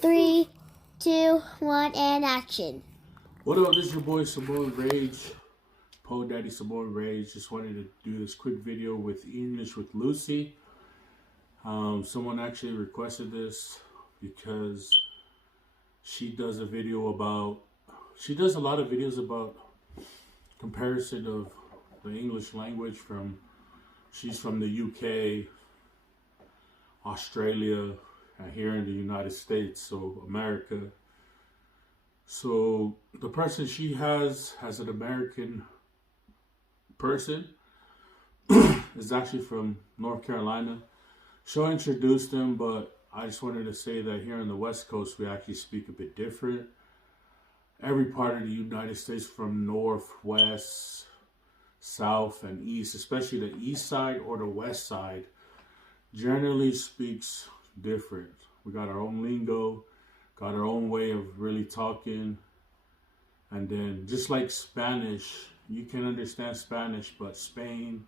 3, 2, 1, and action. What up, this is your boy Samoan Rage, Po Daddy Samoan Rage. Just wanted to do this quick video with English with Lucy. Someone actually requested this because she does a lot of videos about comparison of the English language she's from the UK, Australia, and here in the United States, so America. So the person she has an American person, is actually from North Carolina. She'll introduce them, but I just wanted to say that here on the West Coast, we actually speak a bit different. Every part of the United States, from north, west, south, and east, especially the east side or the west side, generally speaks different. We got our own lingo, got our own way of really talking. And then just like Spanish, you can understand Spanish, but Spain,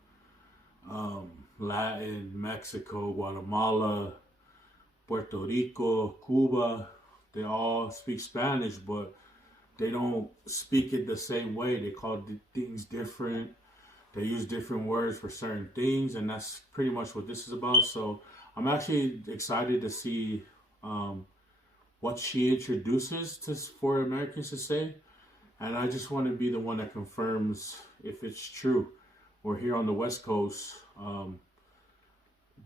Latin, Mexico, Guatemala, Puerto Rico, Cuba, they all speak Spanish, but they don't speak it the same way. They call things different. They use different words for certain things, and that's pretty much what this is about. So I'm actually excited to see what she introduces for Americans to say. And I just want to be the one that confirms if it's true. We're here on the West Coast.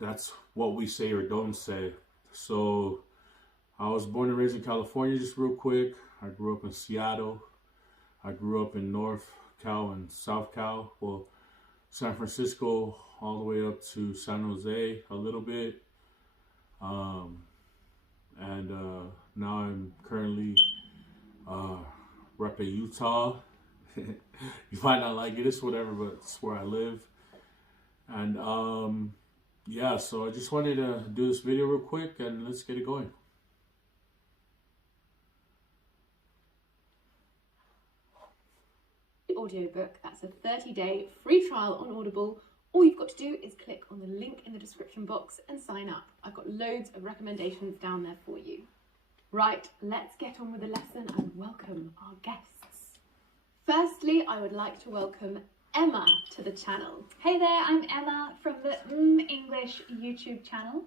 That's what we say or don't say. So I was born and raised in California, just real quick. I grew up in Seattle. I grew up in North Cal and South Cal. Well, San Francisco all the way up to San Jose a little bit. Now I'm currently repping Utah. You might not like it, it's whatever, but it's where I live. And yeah, so I just wanted to do this video real quick and let's get it going. Audiobook. That's a 30-day free trial on Audible. All you've got to do is click on the link in the description box and sign up. I've got loads of recommendations down there for you. Right, let's get on with the lesson and welcome our guests. Firstly, I would like to welcome Emma to the channel. Hey there, I'm Emma from the English YouTube channel,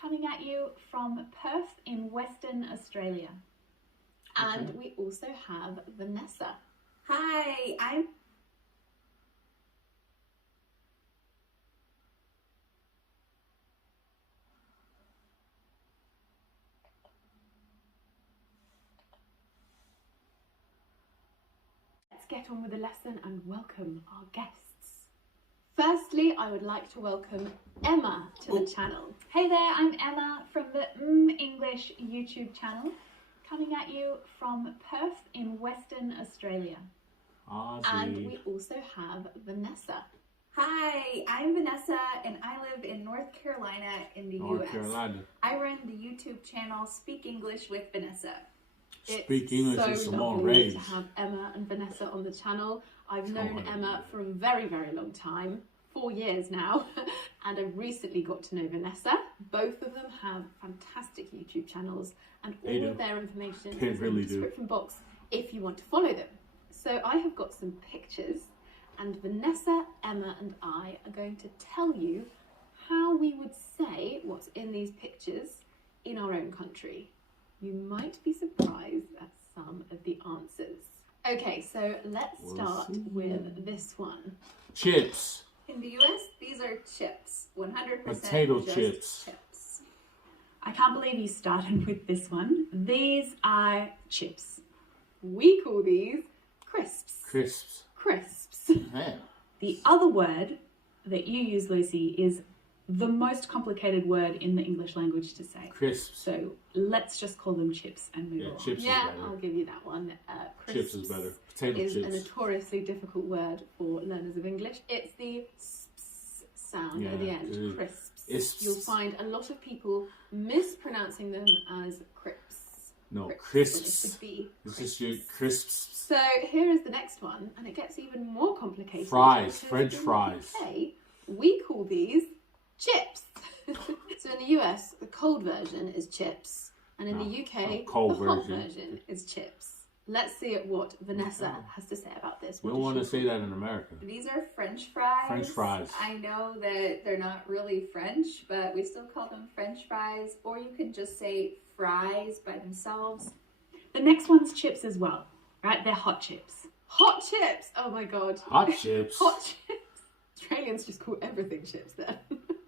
coming at you from Perth in Western Australia. And we also have Vanessa. Hi, Let's get on with the lesson and welcome our guests. Firstly, I would like to welcome Emma to the channel. Hey there, I'm Emma from the English YouTube channel, coming at you from Perth in Western Australia. Aussie. And we also have Vanessa. Hi, I'm Vanessa and I live in North Carolina in the North US. Carolina. I run the YouTube channel Speak English with Vanessa. Speak English with It's so Samoan lovely Rage. to have Emma and Vanessa on the channel. I've known Oh, Emma for a very, very long time, 4 years now, and I recently got to know Vanessa. Both of them have fantastic YouTube channels, and all of their information is in the description box if you want to follow them. So I have got some pictures, and Vanessa, Emma, and I are going to tell you how we would say what's in these pictures in our own country. You might be surprised at some of the answers. Okay, so let's start with this one. Chips. In the US, these are chips. 100% Potato just chips. I can't believe you started with this one. These are chips. We call these crisps. Crisps. Crisps. Yeah. The other word that you use, Lucy, is the most complicated word in the English language to say. Crisps. So let's just call them chips and move on. Chips Yeah, is better. I'll give you that one. Chips is better. Potato is chips. a notoriously difficult word for learners of English. It's the s sound at the end. Crisps. You'll find a lot of people mispronouncing them as crisps. No, Crisps. crisps. It should be This is your crisps. So here is the next one, and it gets even more complicated. Fries. because French in the fries. UK, we call these chips. So in the US, the cold version is chips. And in the UK, the cold hot version. version is chips. Let's see what Vanessa has to say about this. We don't want to say that in America. These are French fries. French fries. I know that they're not really French, but we still call them French fries. Or you could just say fries by themselves. The next one's chips as well, right? They're hot chips. Hot chips! Oh my god. Hot chips. Hot chips. Australians just call everything chips there.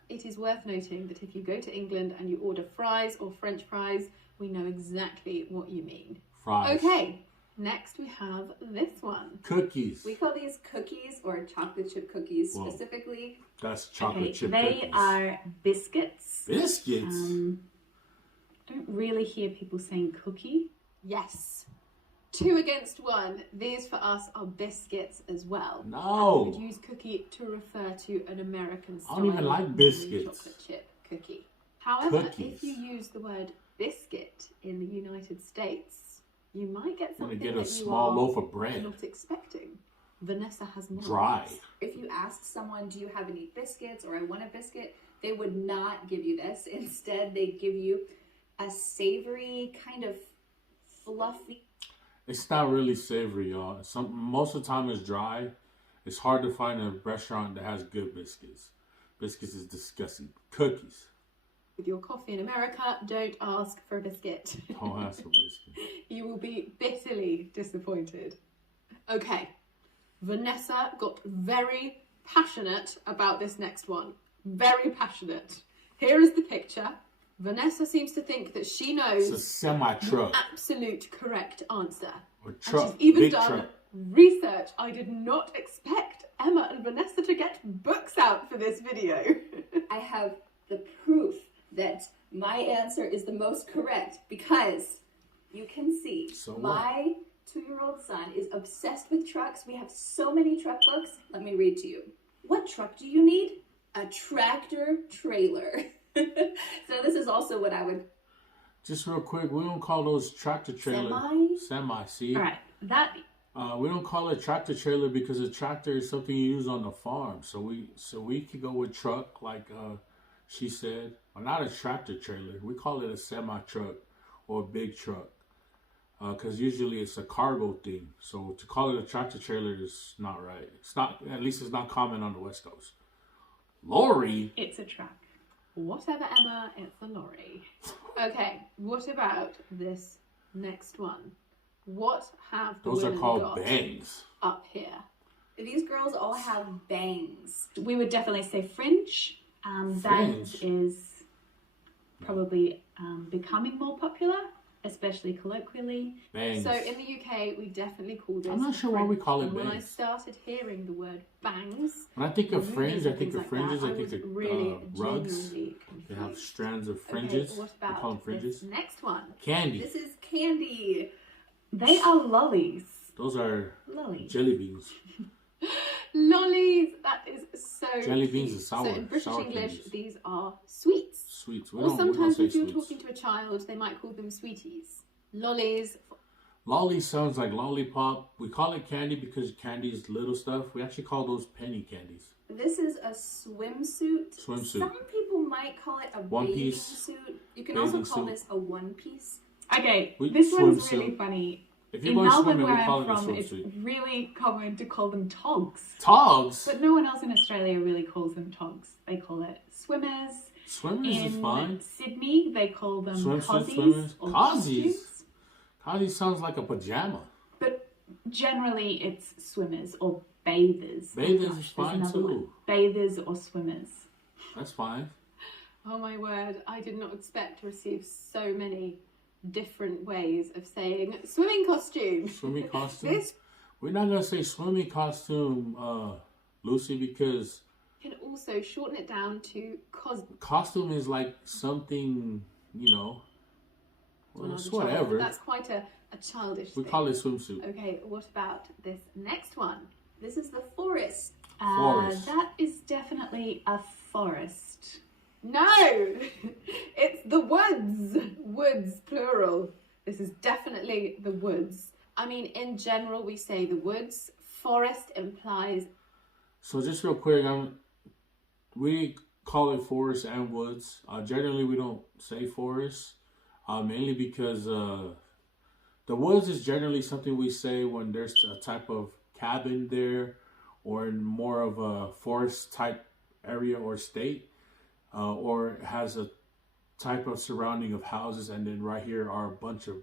It is worth noting that if you go to England and you order fries or French fries, we know exactly what you mean. Fries. Okay, next we have this one. Cookies. We call these cookies or chocolate chip cookies specifically. That's chocolate chip they cookies. are biscuits. Biscuits? I don't really hear people saying cookie. Yes. 2 against 1. These for us are biscuits as well. No. And we would use cookie to refer to an American style. I don't even like biscuits. Chocolate chip cookie. However, Cookies. if you use the word biscuit in the United States, you might get something get a that small you are loaf of bread. not expecting. Vanessa has more. Dry. If you ask someone, do you have any biscuits or I want a biscuit, they would not give you this. Instead, they give you a savory, kind of fluffy. It's not really savory, y'all. Most of the time it's dry. It's hard to find a restaurant that has good biscuits. Biscuits is disgusting. Cookies. With your coffee in America, don't ask for a biscuit. Don't ask for biscuits. You will be bitterly disappointed. Okay, Vanessa got very passionate about this next one. Very passionate. Here is the picture. Vanessa seems to think that she knows It's a semi-truck. the absolute correct answer. Or And truck. she's even Big done truck. research. I did not expect Emma and Vanessa to get books out for this video. I have the proof that my answer is the most correct because you can see my 2-year-old son is obsessed with trucks. We have so many truck books. Let me read to you. What truck do you need? A tractor trailer. So this is also what I would... Just real quick, we don't call those tractor trailers. Semi, see? All right, that We don't call it tractor trailer because a tractor is something you use on the farm. So we could go with truck, like she said, or not a tractor trailer. We call it a semi truck or a big truck because usually it's a cargo thing. So to call it a tractor trailer is not right. It's not. At least it's not common on the West Coast. Lorry. it's a truck. Whatever, Emma, it's a lorry. Okay, what about this next one? What have the Those are women called got bangs. up here? These girls all have bangs. We would definitely say Fringe. That Fringe. is probably becoming more popular, especially colloquially. Bangs. So in the UK, we definitely call this. I'm not sure why we call it and when I bangs. started hearing the word bangs, When I think of movies fringe, I and think things of like fringes. that, I think was of really rugs. genuinely They have confused. strands of fringes. Okay, what We about call them fringes. this next one? Candy. This is candy. They are lollies. Those are Lollies. jelly beans. Lollies. That is so. Jelly beans cute. is sour- So in British sour English, candies. these are sweets. Sweets. Or we don't sometimes say if you're sweets. talking to a child, they might call them sweeties. Lollies. Lolly sounds like lollipop. We call it candy because candy is little stuff. We actually call those penny candies. This is a swimsuit. Swimsuit. Some people might call it a One bathing piece. suit. You can Bathing also call suit. this a one piece. Okay, We this one's swimsuit. really funny. If you're In going Melbourne, swimming, where we call I'm it a from, it's swimsuit. really common to call them togs. Togs. But no one else in Australia really calls them togs. They call it swimmers. Swimmers is In fine. Sydney, they call them Swimsuit cozies swimmers. or Cozies. costumes. Cozy sounds like a pajama. But generally, it's swimmers or bathers. Bathers Gosh, is there's fine another too. one. Bathers or swimmers. That's fine. Oh my word! I did not expect to receive so many different ways of saying swimming costume. Swimming costume. This We're not gonna say swimming costume, Lucy, because can also shorten it down to costume is like something, well, it's whatever. That's quite a childish We thing. call it swimsuit. Okay, what about this next one? This is the forest. Forest. That is definitely a forest. No! It's the woods! Woods, plural. This is definitely the woods. I mean, in general, we say the woods. Forest implies... So just real quick, we call it forest and woods. Generally, we don't say forest. Mainly because the woods is generally something we say when there's a type of cabin there, or in more of a forest type area or state, or it has a type of surrounding of houses, and then right here are a bunch of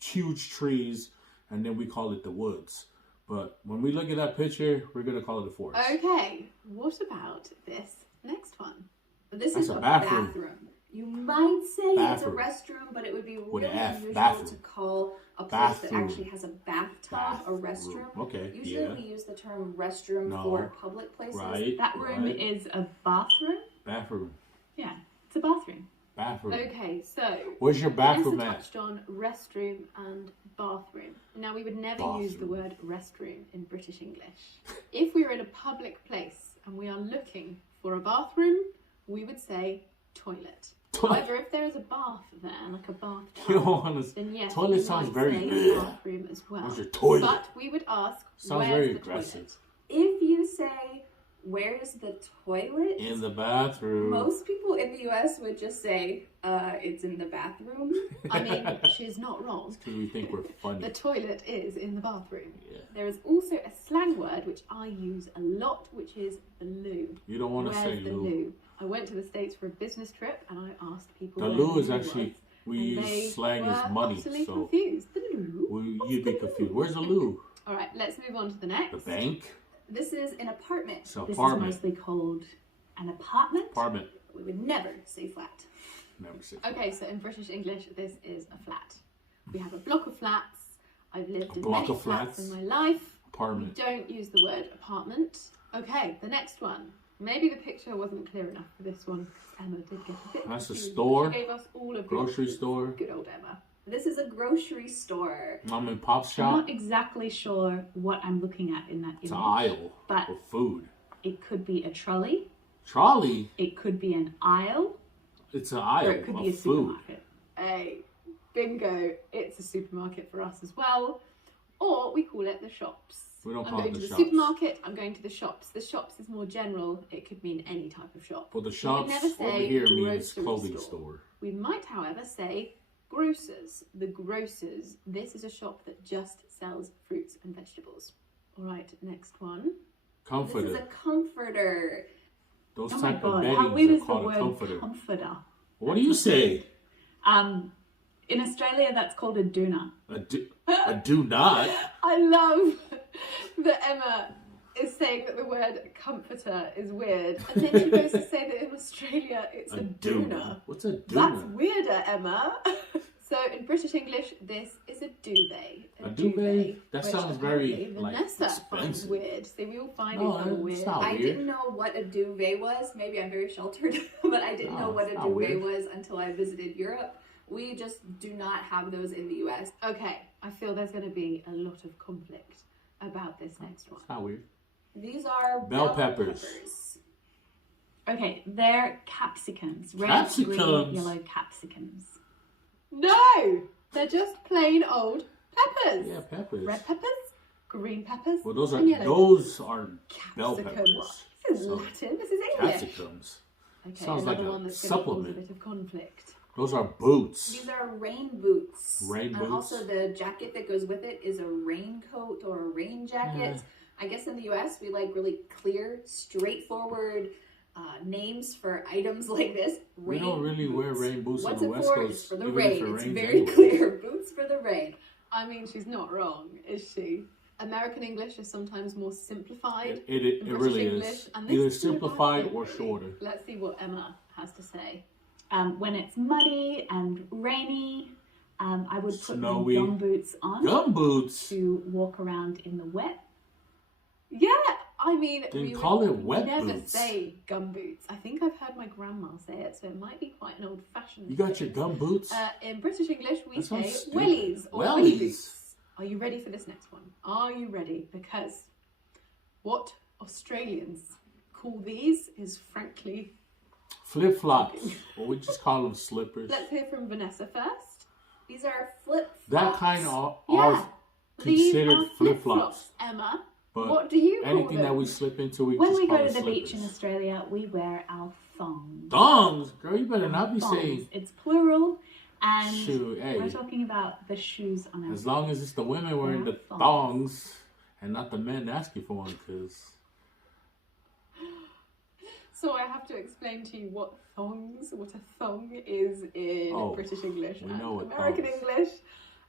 huge trees, and then we call it the woods. But when we look at that picture, we're gonna call it a forest. Okay, what about this next one? This That's is a a bathroom. bathroom. You might say Bathroom. it's a restroom, but it would be With really an F, unusual bathroom. to call a place that Bathroom. actually has a bathtub a restroom. Okay, Usually yeah. we use the term restroom No. for public places. Right. That room right. is a bathroom. Bathroom. Yeah, it's a bathroom. Bathroom. Okay, so Where's your bathroom Vanessa at? touched on restroom and bathroom. Now, we would never use the word restroom in British English. If we were in a public place and we are looking for a bathroom, we would say toilet. However, if there is a bath there, like a bath You tub, don't want to. then yes, Toilet we sounds might very. say bathroom as well. Where's your toilet? But we would ask, Sounds where's very the aggressive. toilet? If you say, where's the toilet? In the bathroom. Most people in the US would just say, it's in the bathroom. I mean, she's not wrong. Because we think we're funny. The toilet is in the bathroom. Yeah. There is also a slang word which I use a lot, which is the loo. You don't want to say Where's the loo. loo? I went to the States for a business trip and I asked people. The where loo is was, actually, we and they use slang were as money. utterly So confused. The loo? you'd be confused. Where's the loo? All right, let's move on to the next. The bank? This is an apartment. It's an This apartment. is mostly called an apartment. Apartment. We would never say flat. Never say. Okay, so in British English, this is a flat. We have a block of flats. I've lived in block many of flats flats. in my life. Apartment. We don't use the word apartment. Okay, the next one. Maybe the picture wasn't clear enough for this one. Emma did get a bit That's a confused. store. She gave us all of Grocery the store. Good old Emma. This is a grocery store. Mom and pop I'm shop. not exactly sure what I'm looking at in that It's an image, aisle but of food. it could be a trolley. Trolley. It could be an aisle, It's an or aisle it could be a of food. supermarket. Hey, bingo. It's a supermarket for us as well. Or we call it the shops. We don't I'm call it going the to the shops. supermarket, I'm going to the shops. The shops is more general. It could mean any type of shop. Well, the We would shops never over say here means grocery clothing store. We might, however, say grocers. The grocers. This is a shop that just sells fruits and vegetables. All right, next one. This Comforter. is a comforter. Those Oh my type of god, how beddings weird are is the called a word comforter. comforter? What do you say? In Australia, that's called a doona. A do not. I love that Emma is saying that the word comforter is weird, and then she goes to say that in Australia it's a doona. What's a That's doona? weirder, Emma. So in British English, this is a duvet. A duvet? That which sounds very, apparently like, Vanessa finds expensive. weird. So we all find No, it a little it's weird. not I weird. didn't know what a duvet was. Maybe I'm very sheltered, but I didn't No, know what a it's not duvet weird. was until I visited Europe. We just do not have those in the US. Okay, I feel there's going to be a lot of conflict about this next one. It's not weird. These are Bell peppers. Okay, they're capsicums. Red, Capsicums? green, yellow capsicums. No! They're just plain old peppers. Yeah, peppers. Red peppers, green peppers, Well, those and yellow are bell capsicum. peppers. This is So, Latin. This is English. capsicums. Okay, Sounds like another a one that's going to cause a supplement. bit of conflict. Those are boots. These are rain boots. Rain And boots? also the jacket that goes with it is a raincoat or a rain jacket. I guess in the US we like really clear, straightforward names for items like this. We Rain don't really wear boots. rain boots What's on the it West for? Coast. It's for the even rain. if it It's rains very anyway. clear. Boots for the rain. I mean, she's not wrong, is she? American English is sometimes more simplified. It than really British English, is. and this Either is still a bad simplified thing, or really. shorter. Let's see what Emma has to say. When it's muddy and rainy, I would put Snowy. my gum boots on Gum boots. to walk around in the wet. Yeah, I mean, Then we call would it wet never boots. say gum boots. I think I've heard my grandma say it, so it might be quite an old-fashioned You got thing. your gum boots? In British English, we That say sounds stupid. wellies or welly Wellies. boots. Are you ready for this next one? Are you ready? Because what Australians call these is frankly... Flip flops. Or we just call them slippers. Let's hear from Vanessa first. These are flip-flops. That kind of Yeah. are These considered are flip flops. Emma. But What do you call anything them? that we slip into, we When just we call go it to the beach in slippers. Australia, we wear our thongs. Thongs? Girl, you better not be Thongs. saying... It's plural, And Shoot, hey. we're talking about the shoes on our As long as it's the women wearing the thongs and not the men asking for them, because... So I have to explain to you what a thong is in British English and American English.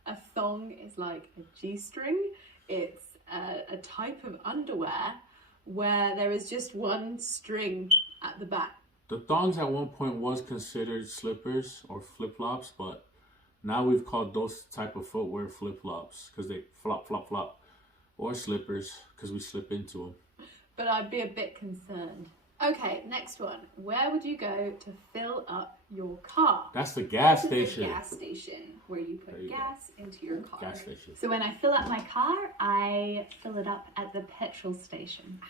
A thong is like a G-string. It's a type of underwear where there is just one string at the back. The thongs at one point was considered slippers or flip-flops, but now we've called those type of footwear flip-flops because they flop, flop, flop, or slippers because we slip into them. But I'd be a bit concerned. Okay, next one. Where would you go to fill up your car? That's the gas station. The gas station where you put gas into your car. Gas station. So when I fill up my car, I fill it up at the petrol station.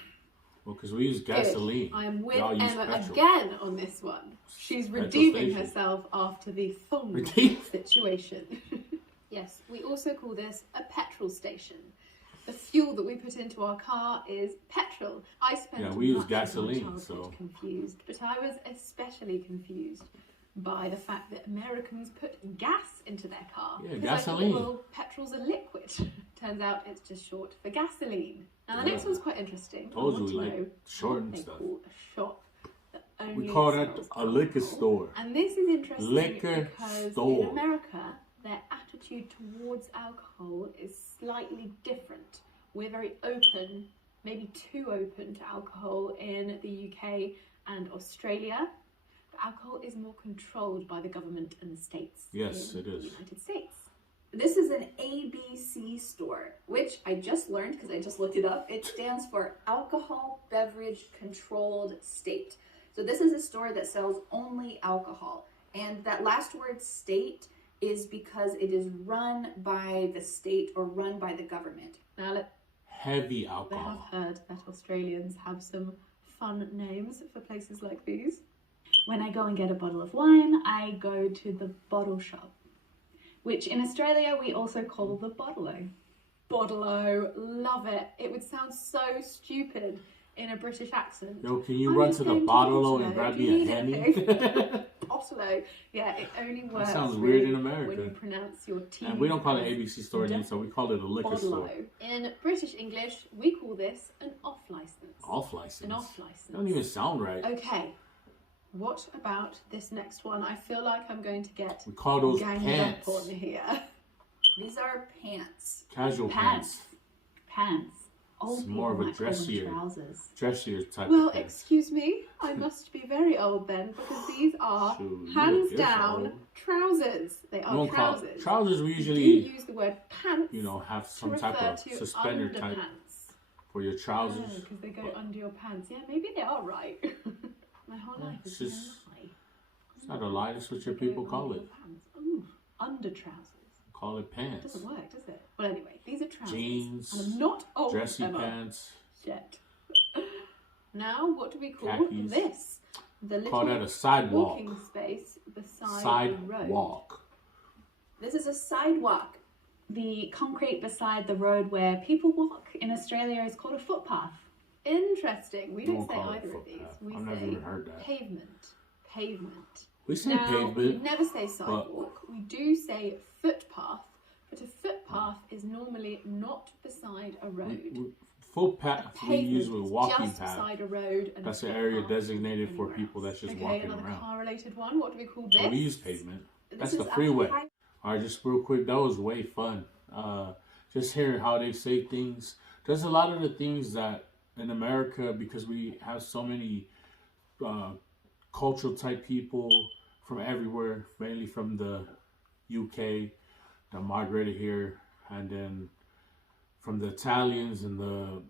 Well, because we use gasoline. I'm with Emma again on this one. She's redeeming herself after the thong situation. Yes, we also call this a petrol station. The fuel that we put into our car is petrol. I spent we use gasoline, so confused, but I was especially confused by the fact that Americans put gas into their car. Yeah, gasoline. I thought, well, petrol's a liquid. Turns out it's just short for gasoline. Now the next one's quite interesting. Told you we like short and stuff. Call a shop that only we call that a liquor alcohol. store. And this is interesting because store. In America, their attitude towards alcohol is slightly different. We're very open, maybe too open to alcohol in the UK and Australia. But alcohol is more controlled by the government and the states. Yes, it is. The United States. This is an ABC store, which I just learned because I just looked it up. It stands for Alcohol Beverage Controlled State. So this is a store that sells only alcohol. And that last word, state, is because it is run by the state or run by the government. Now, heavy alcohol. I have heard that Australians have some fun names for places like these. When I go and get a bottle of wine, I go to the bottle shop, which in Australia we also call the bottle-o. Bottle-o, love it. It would sound so stupid in a British accent. Yo, can you run to the bottle-o and grab me a Henny? Bottle-o. Yeah, it only works. That sounds weird in America. When you pronounce your T. And we don't call it ABC store name, so we call it a liquor store. In British English, we call this an off-license. Off-license? An off-license. Doesn't even sound right. Okay. What about this next one? I feel like I'm going to get we call those pants. Up on here. These are pants. Casual pants. Pants. It's more of a dressier type well, of pants. Excuse me, I must be very old then, because these are hands down trousers. They are trousers. Trousers we usually use the word pants. You know, have some type of suspender type for your trousers. Oh, because they go under your pants. Yeah, maybe they are right. My whole life is a lie. It's not a lie, that's what your people call it. Ooh, under trousers. Call it pants. Doesn't work, does it? Well, anyway, these are trousers. Jeans. And I'm not old, dressy Emma. pants. Shit. Now, what do we call khakis. this? The little call that a sidewalk. Walking space beside sidewalk. the road. This is a sidewalk. The concrete beside the road where people walk in Australia is called a footpath. Interesting. We don't say either of these. We I've never even heard that. Pavement. Pavement. We say now, pavement. We never say sidewalk. We do say footpath, but a footpath is normally not beside a road. Footpath we use with walking just path. Beside a road. And that's an area designated for people that's just walking another around. car-related one. What do we call this? Well, we use pavement. That's the freeway. All right, just real quick. That was way fun. Just hearing how they say things. There's a lot of the things that in America, because we have so many cultural type people from everywhere, mainly from the UK that migrated here, and then from the Italians and the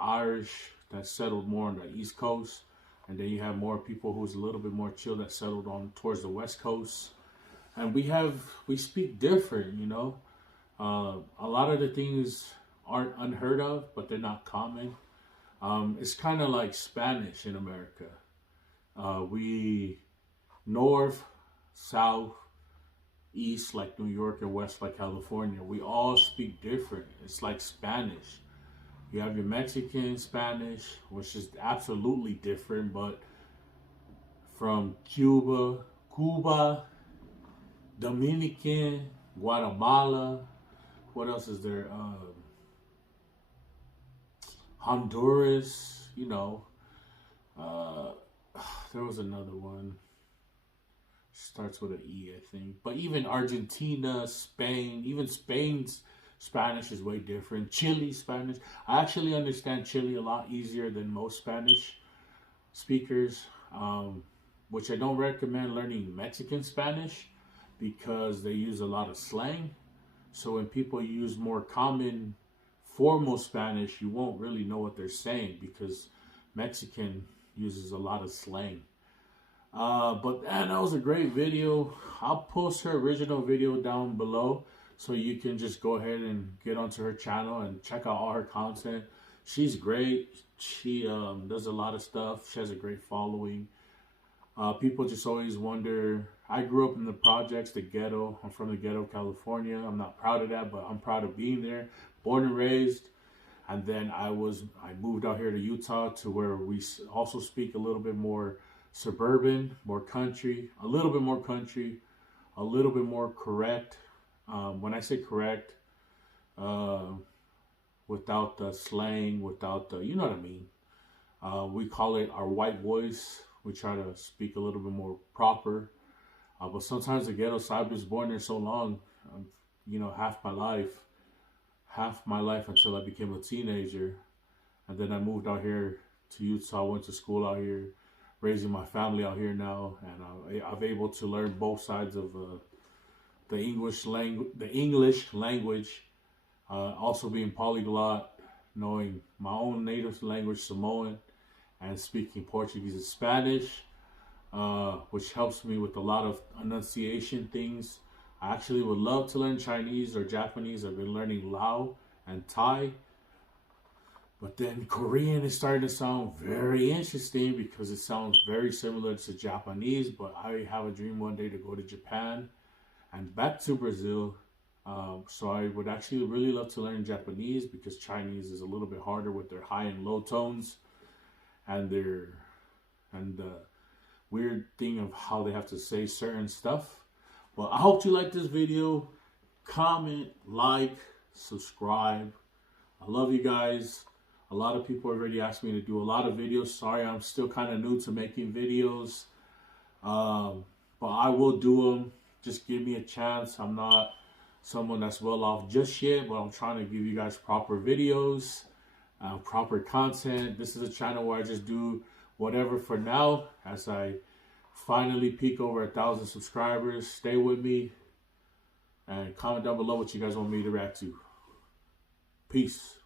Irish that settled more on the East Coast, and then you have more people who's a little bit more chill that settled on towards the West Coast, and we speak different, a lot of the things aren't unheard of, but they're not common. It's kind of like Spanish in America. We north, south, east like New York, and west like California. We all speak different. It's like Spanish. You have your Mexican Spanish, which is absolutely different, but from Cuba, Dominican, Guatemala. What else is there? Honduras, you know. There was another one. Starts with an E, I think. But even Argentina, Spain, even Spain's Spanish is way different. Chile Spanish. I actually understand Chile a lot easier than most Spanish speakers, which I don't recommend learning Mexican Spanish because they use a lot of slang. So when people use more common formal Spanish, you won't really know what they're saying because Mexican uses a lot of slang. But man, that was a great video. I'll post her original video down below so you can just go ahead and get onto her channel and check out all her content. She's great. She does a lot of stuff. She has a great following. People just always wonder. I grew up in the projects, the ghetto. I'm from the ghetto, California. I'm not proud of that, but I'm proud of being there. Born and raised. And then I moved out here to Utah to where we also speak a little bit more suburban, more country, a little bit more country, a little bit more correct. When I say correct, without the slang, without the, you know what I mean. We call it our white voice. We try to speak a little bit more proper. But sometimes the ghetto side was born there so long, you know, half my life until I became a teenager. And then I moved out here to Utah, went to school out here, raising my family out here now. And I'm able to learn both sides of the English language, also being polyglot, knowing my own native language, Samoan, and speaking Portuguese and Spanish, which helps me with a lot of enunciation things. I actually would love to learn Chinese or Japanese. I've been learning Lao and Thai. But then Korean is starting to sound very interesting because it sounds very similar to Japanese. But I have a dream one day to go to Japan and back to Brazil. So I would actually really love to learn Japanese because Chinese is a little bit harder with their high and low tones and the weird thing of how they have to say certain stuff. Well, I hope you like this video. Comment, like, subscribe. I love you guys. A lot of people already asked me to do a lot of videos. Sorry, I'm still kind of new to making videos. But I will do them. Just give me a chance. I'm not someone that's well off just yet, but I'm trying to give you guys proper videos, proper content. This is a channel where I just do whatever for now as I finally peak over 1,000 subscribers. Stay with me and comment down below what you guys want me to react to. Peace.